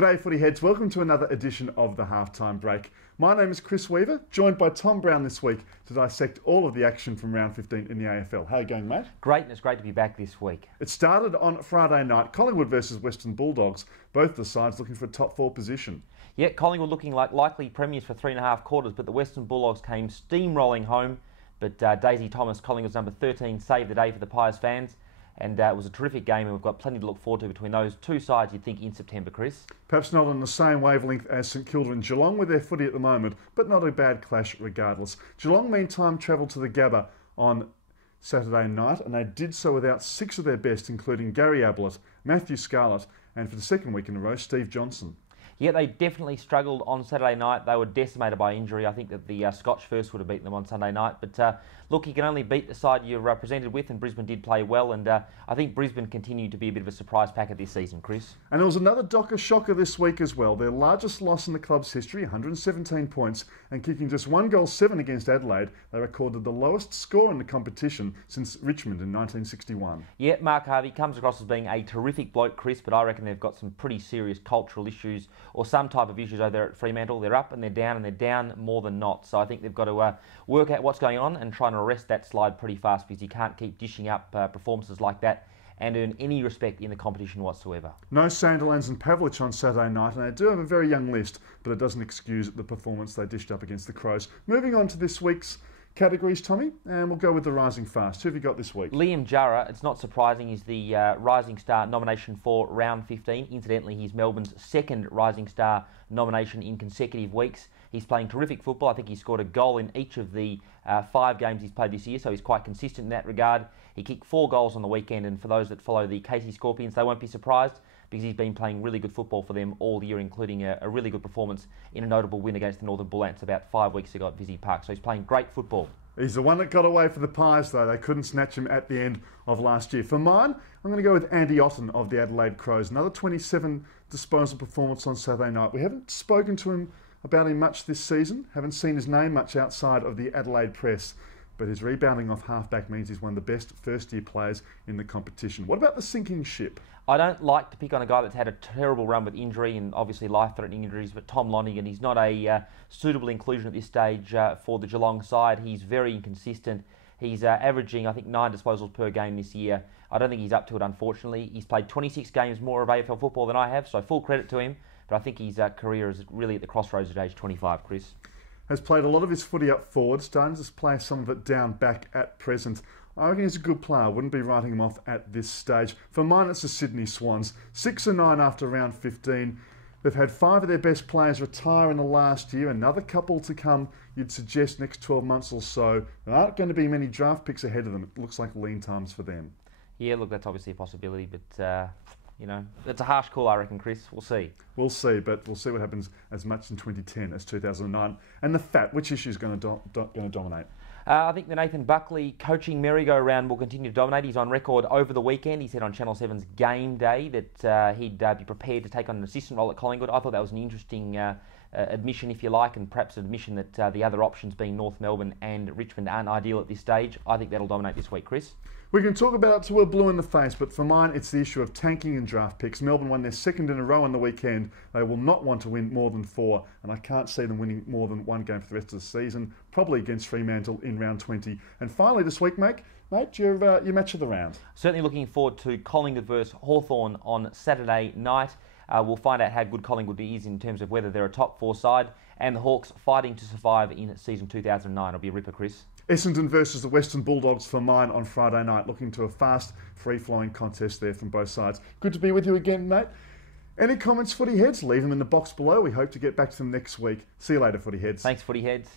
G'day footy heads, welcome to another edition of the Halftime Break. My name is Chris Weaver, joined by Tom Brown this week to dissect all of the action from round 15 in the AFL. How are you going, mate? Great, and it's great to be back this week. It started on Friday night, Collingwood versus Western Bulldogs, both the sides looking for a top four position. Yeah, Collingwood looking like likely premiers for 3.5 quarters, but the Western Bulldogs came steamrolling home. But Daisy Thomas, Collingwood's number 13, saved the day for the Pies fans. And it was a terrific game, and we've got plenty to look forward to between those two sides, you'd think, in September, Chris. Perhaps not on the same wavelength as St Kilda and Geelong with their footy at the moment, but not a bad clash regardless. Geelong, meantime, travelled to the Gabba on Saturday night, and they did so without six of their best, including Gary Ablett, Matthew Scarlett, and for the second week in a row, Steve Johnson. Yeah, they definitely struggled on Saturday night. They were decimated by injury. I think that the Scotch first would have beaten them on Sunday night. But look, you can only beat the side you're presented with, and Brisbane did play well. And I think Brisbane continued to be a bit of a surprise packet this season, Chris. And there was another Docker shocker this week as well. Their largest loss in the club's history, 117 points, and kicking just 1 goal 7 against Adelaide, they recorded the lowest score in the competition since Richmond in 1961. Yeah, Mark Harvey comes across as being a terrific bloke, Chris, but I reckon they've got some pretty serious cultural issues or some type of issues over there at Fremantle. They're up and they're down more than not. So I think they've got to work out what's going on and try and arrest that slide pretty fast, because you can't keep dishing up performances like that and earn any respect in the competition whatsoever. No Sandilands and Pavlich on Saturday night, and they do have a very young list, but it doesn't excuse the performance they dished up against the Crows. Moving on to this week's categories, Tommy, and we'll go with the Rising Fast. Who have you got this week? Liam Jurrah, it's not surprising, is the Rising Star nomination for round 15. Incidentally, he's Melbourne's second Rising Star nomination in consecutive weeks. He's playing terrific football. I think he scored a goal in each of the 5 games he's played this year, so he's quite consistent in that regard. He kicked 4 goals on the weekend, and for those that follow the Casey Scorpions, they won't be surprised, because he's been playing really good football for them all year, including a really good performance in a notable win against the Northern Bull Ants about 5 weeks ago at Visy Park. So he's playing great football. He's the one that got away for the Pies, though. They couldn't snatch him at the end of last year. For mine, I'm going to go with Andy Otten of the Adelaide Crows. Another 27 disposal performance on Saturday night. We haven't spoken to him about him much this season. Haven't seen his name much outside of the Adelaide press. But his rebounding off halfback means he's one of the best first-year players in the competition. What about the sinking ship? I don't like to pick on a guy that's had a terrible run with injury and obviously life-threatening injuries, but Tom Lonergan, he's not a suitable inclusion at this stage for the Geelong side. He's very inconsistent. He's averaging, I think, 9 disposals per game this year. I don't think he's up to it, unfortunately. He's played 26 games more of AFL football than I have, so full credit to him. But I think his career is really at the crossroads at age 25, Chris. Has played a lot of his footy up forward, starting to play some of it down back at present. I reckon he's a good player. Wouldn't be writing him off at this stage. For mine, it's the Sydney Swans. 6-9 after round 15. They've had 5 of their best players retire in the last year. Another couple to come, you'd suggest, next 12 months or so. There aren't going to be many draft picks ahead of them. It looks like lean times for them. Yeah, look, that's obviously a possibility, but you know, it's a harsh call, I reckon, Chris. We'll see. We'll see, but we'll see what happens as much in 2010 as 2009. And the fat, which issue is going to dominate? I think the Nathan Buckley coaching merry-go-round will continue to dominate. He's on record over the weekend. He said on Channel 7's Game Day that he'd be prepared to take on an assistant role at Collingwood. I thought that was an interesting admission, if you like, and perhaps an admission that the other options, being North Melbourne and Richmond, aren't ideal at this stage. I think that'll dominate this week, Chris. We can talk about it till we're blue in the face, but for mine, it's the issue of tanking and draft picks. Melbourne won their second in a row on the weekend. They will not want to win more than 4, and I can't see them winning more than 1 game for the rest of the season, probably against Fremantle in round 20. And finally this week, mate, your match of the round. Certainly looking forward to Collingwood versus Hawthorn on Saturday night. We'll find out how good Collingwood is in terms of whether they're a top 4 side, and the Hawks fighting to survive in season 2009. It'll be a ripper, Chris. Essendon versus the Western Bulldogs for mine on Friday night. Looking to a fast, free-flowing contest there from both sides. Good to be with you again, mate. Any comments, footy heads? Leave them in the box below. We hope to get back to them next week. See you later, footy heads. Thanks, footy heads.